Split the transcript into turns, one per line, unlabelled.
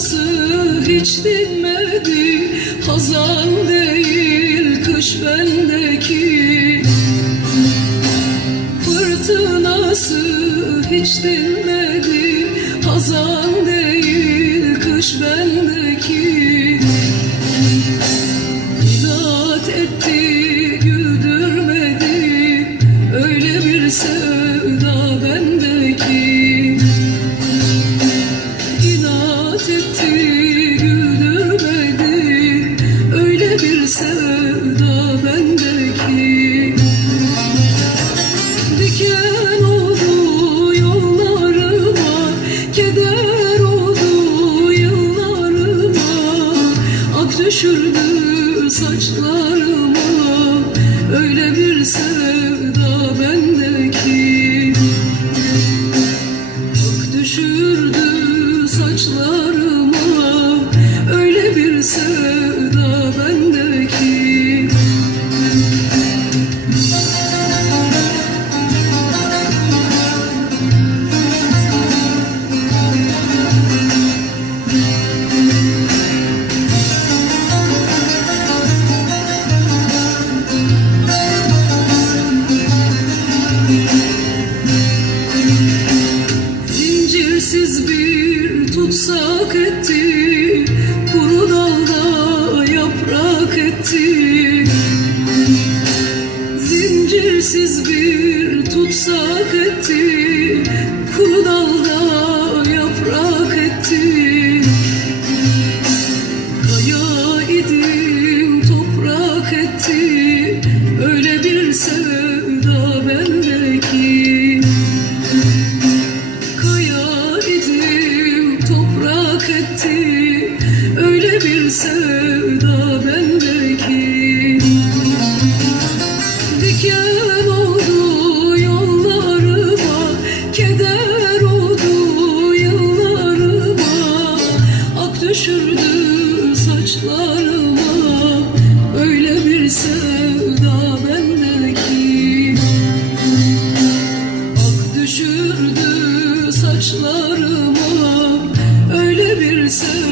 Fırtınası hiç dinmedi. Hazan değil kış bendeki. Fırtınası hiç dinmedi. Hazan değil kış bendeki düşürdü saçlarıma Öyle bir sevda bendeki etti Kuru dalda yaprak etti. Zincirsiz bir tutsak etti Kuru dalda yaprak etti. Kaya idim toprak etti etti. Öyle bir sevda bendeki Diken oldu yollarıma Keder oldu yıllarıma. Ak düşürdü saçlarıma Öyle bir sevda bendeki Ak düşürdü saçlarıma soon.